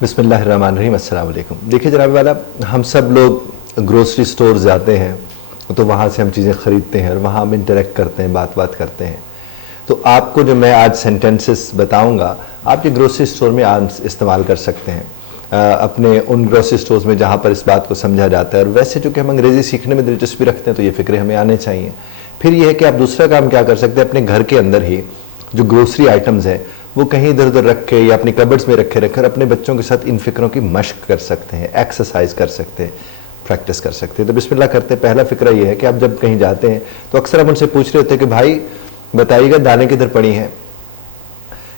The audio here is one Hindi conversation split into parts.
बिस्मिल्लाहिर्रहमानिर्रहीम, अस्सलाम वालेकुम। देखिए जनाब वाला, हम सब लोग ग्रोसरी स्टोर जाते हैं तो वहाँ से हम चीज़ें ख़रीदते हैं और वहाँ हम इंटरेक्ट करते हैं, बात करते हैं। तो आपको जो मैं आज सेंटेंसेस बताऊंगा, आप ये ग्रोसरी स्टोर में आज इस्तेमाल कर सकते हैं, अपने उन ग्रोसरी स्टोर्स में जहाँ पर इस बात को समझा जाता है। और वैसे चूँकि हम अंग्रेज़ी सीखने में दिलचस्पी रखते हैं तो ये फ़िक्रे हमें आने चाहिए। फिर ये है कि आप दूसरा काम क्या कर सकते हैं, अपने घर के अंदर ही जो ग्रोसरी आइटम्स हैं वो कहीं इधर उधर रख के या अपनी कबर्ड्स में रखे अपने बच्चों के साथ इन फिक्रों की मशक कर सकते हैं, एक्सरसाइज कर सकते हैं, प्रैक्टिस कर सकते हैं। तो बिस्मिल्लाह करते हैं। पहला फिक्रा ये है कि आप जब कहीं जाते हैं तो अक्सर आप उनसे पूछ रहे होते हैं कि भाई बताइएगा दालें किधर पड़ी हैं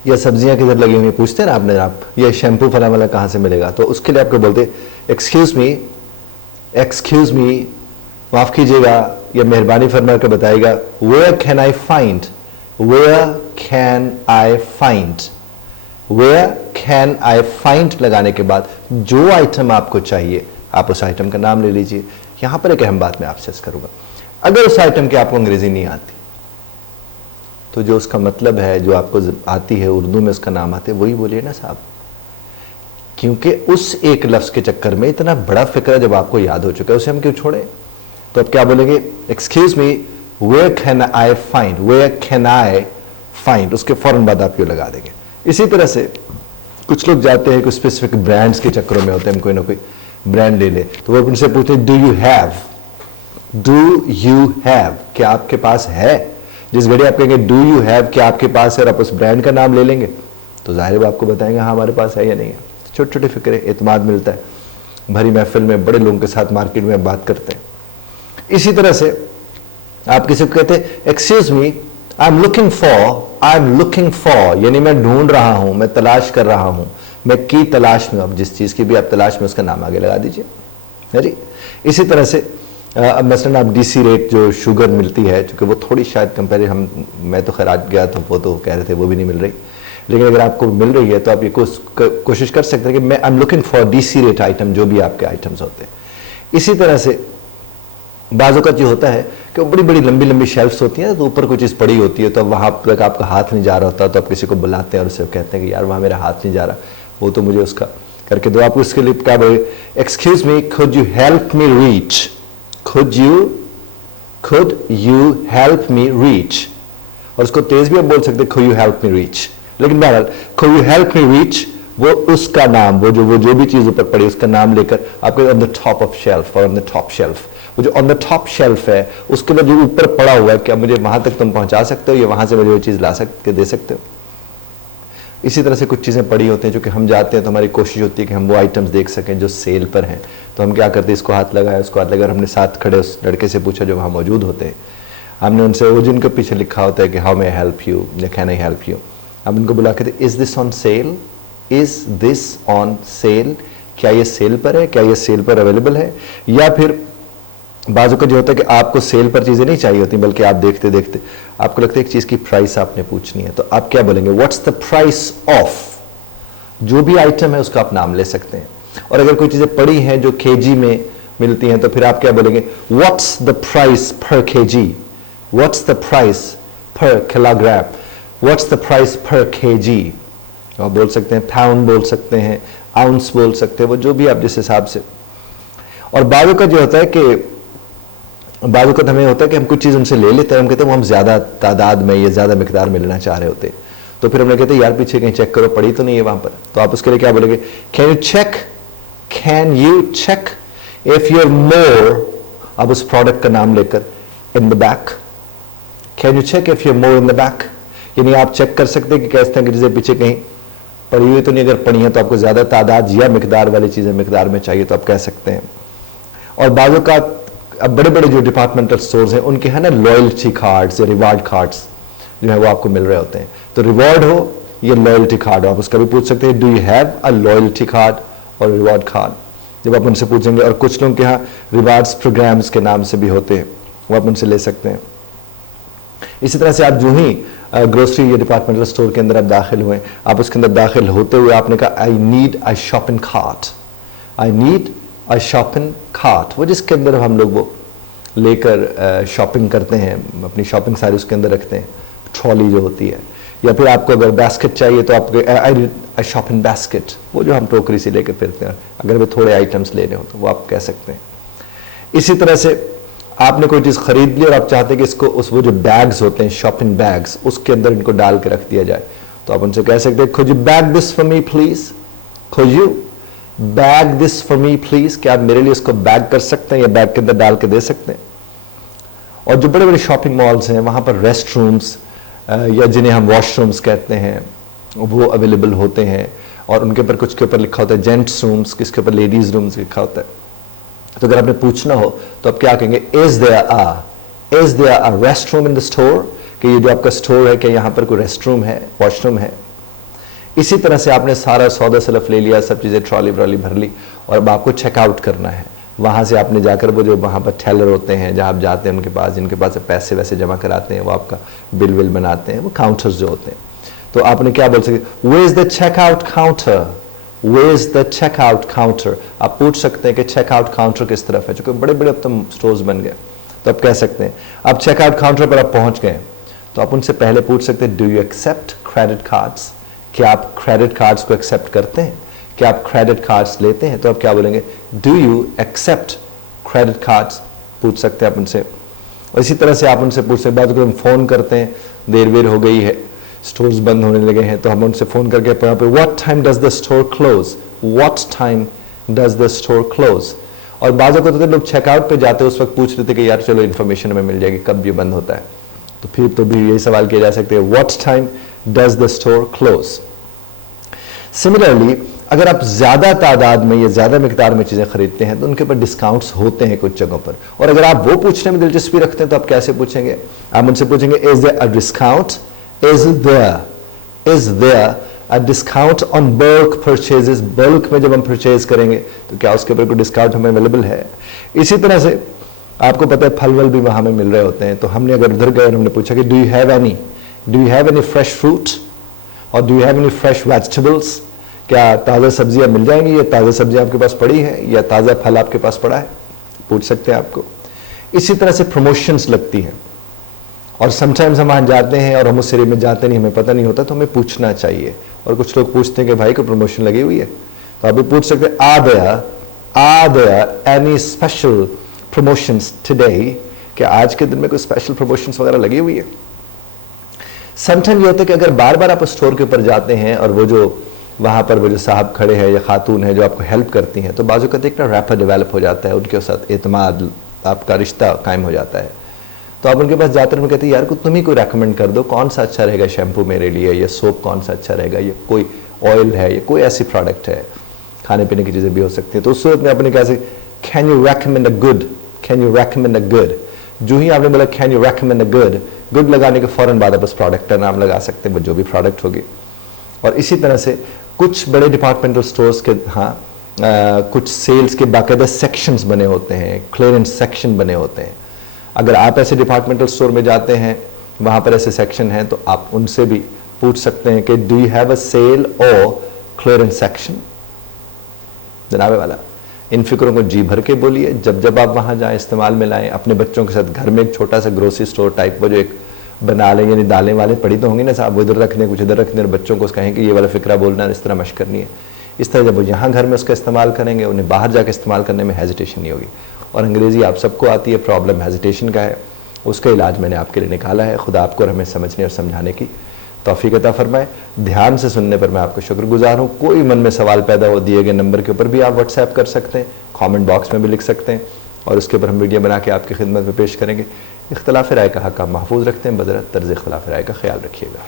या सब्जियां किधर लगी हुई हैं, पूछते हैं ना आपने, आप ये शैम्पू फला वाला कहाँ से मिलेगा। तो उसके लिए आपको बोलते एक्सक्यूज मी, माफ़ कीजिएगा या मेहरबानी फरमा कर बताइएगा, where can I find, where can I find लगाने के बाद जो आइटम आपको चाहिए आप उस आइटम का नाम ले लीजिए। यहां पर एक अहम बात मैं आपसे करूंगा, अगर उस आइटम की आपको अंग्रेजी नहीं आती तो जो उसका मतलब है, जो आपको आती है उर्दू में उसका नाम आते वही बोलिए ना साहब, क्योंकि उस एक लफ्ज के चक्कर में इतना बड़ा फिक्र जब आपको याद हो चुका है उसे हम क्यों छोड़े। तो आप क्या बोलेंगे, excuse me, where can I find, उसके फौरन बाद आप क्यों लगा देंगे। इसी तरह से कुछ लोग जाते हैं कुछ स्पेसिफिक ब्रांड्स के चक्करों में होते हैं, हम कोई ना कोई ब्रांड ले ले तो वो उनसे पूछते हैं डू यू हैव, क्या आपके पास है। जिस घड़ी आप कहेंगे डू यू हैव, क्या आपके पास है, और आप उस ब्रांड का नाम ले लेंगे तो जाहिर है आपको बताएंगे हाँ हमारे पास है या नहीं है। छोटे छोटे फिक्रे, एतमाद मिलता है। भरी महफिल में बड़े लोगों के साथ मार्केट में बात करते हैं। इसी तरह से आप किसी को कहते हैं excuse me, I am looking for, यानी मैं ढूंढ रहा हूं, मैं तलाश कर रहा हूं, मैं की तलाश में। अब जिस चीज की भी आप तलाश में उसका नाम आगे लगा दीजिए, है जी। इसी तरह से अब मसलन आप डीसी रेट जो शुगर मिलती है, चूंकि वो थोड़ी शायद कंपेयर मैं तो खैर आज गया तो वो तो कह रहे थे वो भी नहीं मिल रही, लेकिन अगर आपको मिल रही है तो आप ये कोशिश कर सकते हैं कि मैं I am looking for DC rate item, जो भी आपके आइटम्स होते हैं। इसी तरह से बाजू का जो होता है कि बड़ी बड़ी लंबी लंबी शेल्फ्स होती हैं तो ऊपर कोई चीज़ पड़ी होती है तो वहाँ तक आपका हाथ नहीं जा रहा होता तो आप किसी को बुलाते हैं और उससे कहते हैं कि यार वहाँ मेरा हाथ नहीं जा रहा, वो तो मुझे उसका करके दो। आप उसके लिए क्या बोले, excuse me, could you help me reach, could you help me reach, और उसको तेज भी आप बोल सकते could you help me reach, लेकिन बहरहाल could you help me reach वो उसका नाम, वो जो भी चीज़ ऊपर पड़ी उसका नाम लेकर आपके on the top of shelf, और ऑन द टॉप शेल्फ, वो जो ऑन द टॉप शेल्फ है उसके बाद जो ऊपर पड़ा हुआ है, क्या मुझे वहां तक तुम पहुंचा सकते हो या वहां से मुझे वो चीज़ ला सकते दे सकते हो। इसी तरह से कुछ चीज़ें पड़ी होती हैं जो कि हम जाते हैं तो हमारी कोशिश होती है कि हम वो आइटम्स देख सकें जो सेल पर हैं, तो हम क्या करते हैं, इसको हाथ लगाया उसको हाथ लगाया, हमने साथ खड़े उस लड़के से पूछा जो वहाँ मौजूद होते हैं, हमने उनसे वो जिनके पीछे लिखा होता है कि हाउ मे हेल्प यू या कैन आई हेल्प यू, हम उनको बुला के is this on sale, is this on sale, क्या ये सेल पर है, क्या ये सेल पर अवेलेबल है। या फिर बाजू का जो होता है कि आपको सेल पर चीज़ें नहीं चाहिए होती बल्कि आप देखते देखते आपको लगता है एक चीज़ की प्राइस आपने पूछनी है, तो आप क्या बोलेंगे, व्हाट्स द प्राइस ऑफ, जो भी आइटम है उसका आप नाम ले सकते हैं। और अगर कोई चीज़ें पड़ी हैं जो केजी में मिलती हैं तो फिर आप क्या बोलेंगे, व्हाट्स द प्राइस पर केजी, व्हाट्स द प्राइस पर किलोग्राम, व्हाट्स द प्राइस पर केजी। आप बोल सकते हैं पाउंड, बोल सकते हैं आउंस, बोल सकते हैं वो जो भी आप जिस हिसाब से। और बाजू का जो होता है कि बाजू का हमें होता है कि हम कुछ चीज़ उनसे ले लेते हैं, हम कहते हैं वो हम ज़्यादा तादाद में या ज़्यादा मिकदार में लेना चाह रहे होते, तो फिर हमने कहते हैं यार पीछे कहीं चेक करो, पड़ी तो नहीं है वहाँ पर। तो आप उसके लिए क्या बोलेंगे, can you check if your more, अब उस प्रोडक्ट का नाम लेकर, in the back, can you check if your more in the back, यानी आप चेक कर सकते हैं कि कैसे तरह की चीज़ें पीछे कहीं पड़ी हुई तो नहीं, अगर पड़ी हैं तो आपको ज़्यादा तादाद या मिकदार वाली चीज़ें मिकदार में चाहिए तो आप कह सकते हैं। और बाजू का अब बड़े बड़े जो डिपार्टमेंटल स्टोर्स हैं उनके हैं ना लॉयल्टी कार्ड्स या रिवार्ड कार्ड्स जो है वो आपको मिल रहे होते हैं, तो रिवॉर्ड हो या लॉयल्टी कार्ड हो, आप उसका भी पूछ सकते हैं, do you have a loyalty card और रिवॉर्ड कार्ड, जब आप उनसे पूछेंगे। और कुछ लोगों के यहाँ रिवार्ड्स प्रोग्राम्स के नाम से भी होते हैं, वो आप उनसे ले सकते हैं। इसी तरह से आप जो ही ग्रोसरी या डिपार्टमेंटल स्टोर के अंदर आप दाखिल हुए, आप उसके अंदर दाखिल होते हुए आपने कहा I need a shopping cart, I need a shopping cart, वो जिसके अंदर हम लोग वो लेकर शॉपिंग करते हैं, अपनी शॉपिंग सारी उसके अंदर रखते हैं, ट्रॉली जो होती है, या फिर आपको अगर बास्केट चाहिए तो आपको आई शॉप इन बास्केट, वो जो हम टोकरी से लेकर फिरते हैं, अगर वे थोड़े आइटम्स लेने हो तो वो आप कह सकते हैं। इसी तरह से आपने कोई चीज़ खरीद ली और आप चाहते हैं कि इसको उस वो जो बैग्स होते हैं शॉपिंग बैग्स, उसके अंदर इनको डाल के रख दिया जाए, तो आप उनसे कह सकते हैं could you bag this for me please, could you bag this for me please, क्या आप मेरे लिए इसको बैग कर सकते हैं या बैग के अंदर डाल के दे सकते हैं। और जो बड़े बड़े शॉपिंग मॉल्स हैं वहाँ पर रेस्ट रूम्स या जिन्हें हम वॉशरूम्स कहते हैं वो अवेलेबल होते हैं, और उनके ऊपर कुछ के ऊपर लिखा होता है जेंट्स रूम्स, किसके ऊपर लेडीज रूम्स लिखा होता है। तो अगर आपने पूछना हो तो आप क्या कहेंगे, is there a rest room in the store, कि ये जो आपका स्टोर है क्या यहाँ पर कोई रेस्ट रूम है, वॉशरूम है। इसी तरह से आपने सारा सौदा सलफ ले लिया, सब चीज़ें ट्रॉली व्रॉली भर ली, और अब आपको चेकआउट करना है। वहाँ से आपने जाकर वो जो वहाँ पर टेलर होते हैं जहाँ आप जाते हैं उनके पास, जिनके पास पैसे वैसे जमा कराते हैं, वो आपका बिल विल बनाते हैं, वो काउंटर्स जो होते हैं। तो आपने क्या बोल सकते, way is the checkout counter, way is the checkout counter. आप पूछ सकते हैं कि चेकआउट काउंटर किस तरफ है, चूंकि बड़े बड़े अब तो स्टोर्स बन गए, तो आप कह सकते हैं अब चेकआउट काउंटर पर आप पहुंच गए, तो आप उनसे पहले पूछ सकते हैं do you accept credit cards, क्या आप क्रेडिट कार्ड्स को एक्सेप्ट करते हैं, क्या आप क्रेडिट कार्ड्स लेते हैं। तो आप क्या बोलेंगे, do you accept credit cards, पूछ सकते हैं आप उनसे। और इसी तरह से आप उनसे पूछ सकते हैं, हम फोन करते हैं, देर वेर हो गई है, स्टोर्स बंद होने लगे हैं, तो हम उनसे फोन करके यहाँ पे what time does the store close, what time does the store close. और बाज़ को तो लोग चेकआउट पे जाते हैं उस वक्त पूछ लेते कि यार चलो इन्फॉर्मेशन हमें मिल जाएगी कब ये बंद होता है, तो फिर तो भी यही सवाल किया जा सकते हैं what time does the store close. Similarly अगर आप ज्यादा तादाद में या ज्यादा मिकदार में चीजें खरीदते हैं तो उनके ऊपर डिस्काउंट्स होते हैं कुछ जगहों पर, और अगर आप वो पूछने में दिलचस्पी रखते हैं तो आप कैसे पूछेंगे, आप उनसे पूछेंगे is there a discount, is there a discount on bulk purchases, bulk में जब हम परचेज करेंगे तो क्या उसके ऊपर कोई डिस्काउंट हमें अवेलेबल है। इसी तरह से आपको पता है फल वल भी वहां में मिल रहे होते हैं, तो हमने अगर उधर गए और हमने पूछा कि do you have any fresh fruit और do you have any fresh vegetables, क्या ताज़ा सब्जियां मिल जाएंगी, या ताज़ा सब्जियां आपके पास पड़ी है, या ताज़ा फल आपके पास पड़ा है, पूछ सकते हैं आपको। इसी तरह से प्रमोशंस लगती हैं, और समटाइम्स हम वहाँ जाते हैं और हम उस एरिया में जाते नहीं, हमें पता नहीं होता, तो हमें पूछना चाहिए। और कुछ लोग पूछते हैं कि भाई को प्रमोशन लगी हुई है, तो आप भी पूछ सकते हैं are there any special promotions today, क्या आज के दिन में कोई स्पेशल प्रमोशंस वगैरह लगी हुई है। समटाइम ये होता है कि अगर बार बार आप स्टोर के ऊपर जाते हैं और वो जो वहाँ पर वो जो साहब खड़े हैं या खातून है जो आपको हेल्प करती हैं, तो बाजू कहते एक ना रैपर डेवलप हो जाता है, उनके साथ एतमाद आपका रिश्ता कायम हो जाता है। तो आप उनके पास जाते हैं, कहते हैं यार तुम ही कोई रेकमेंड कर दो, कौन सा अच्छा रहेगा शैम्पू मेरे लिए, या सोप कौन सा अच्छा रहेगा, या कोई ऑयल है, या कोई ऐसी प्रोडक्ट है, खाने पीने की चीज़ें भी हो सकती हैं। तो उस सूरत में अपने कैसे can you recommend a good, can you recommend a good, जो ही आपने बोला can you recommend a good, good लगाने के फौरन बाद आप उस प्रोडक्ट का नाम लगा सकते हैं, वो जो भी प्रोडक्ट होगी। और इसी तरह से कुछ बड़े डिपार्टमेंटल स्टोर्स के कुछ सेल्स के बाकायदा सेक्शंस बने होते हैं, क्लियरेंस सेक्शन बने होते हैं। अगर आप ऐसे डिपार्टमेंटल स्टोर में जाते हैं, वहाँ पर ऐसे सेक्शन हैं, तो आप उनसे भी पूछ सकते हैं कि do you have a sale और क्लियरेंस सेक्शन। जनाबे वाला इन फिक्रों को जी भर के बोलिए, जब जब आप वहाँ जाएं इस्तेमाल में लाएं। अपने बच्चों के साथ घर में एक छोटा सा ग्रोसरी स्टोर टाइप वो जो एक बना लें, यानी दालें वाले पड़ी तो होंगी ना साहब, वो इधर रख दें कुछ इधर रख दें, बच्चों को कहें कि ये वाला फिक्रा बोलना है, इस तरह मशक करनी है। इस तरह जब वो यहाँ घर में उसका इस्तेमाल करेंगे, उन्हें बाहर जाकर इस्तेमाल करने में हेजिटेशन नहीं होगी। और अंग्रेज़ी आप सबको आती है, प्रॉब्लम हेजिटेशन का है, उसका इलाज मैंने आपके लिए निकाला है। खुदा आपको और हमें समझने और समझाने की तौफीक अता फरमाए। ध्यान से सुनने पर मैं आपको शुक्रगुजार हूँ। कोई मन में सवाल पैदा हो, दिए गए नंबर के ऊपर भी आप व्हाट्सएप कर सकते हैं, कमेंट बॉक्स में भी लिख सकते हैं, और उसके ऊपर हम वीडियो बना के आपकी खिदमत में पेश करेंगे। इख्तिलाफ राय का हक़ आप महफूज रखते हैं, बदर तर्ज़ इख्तिलाफ राय का ख्याल रखिएगा।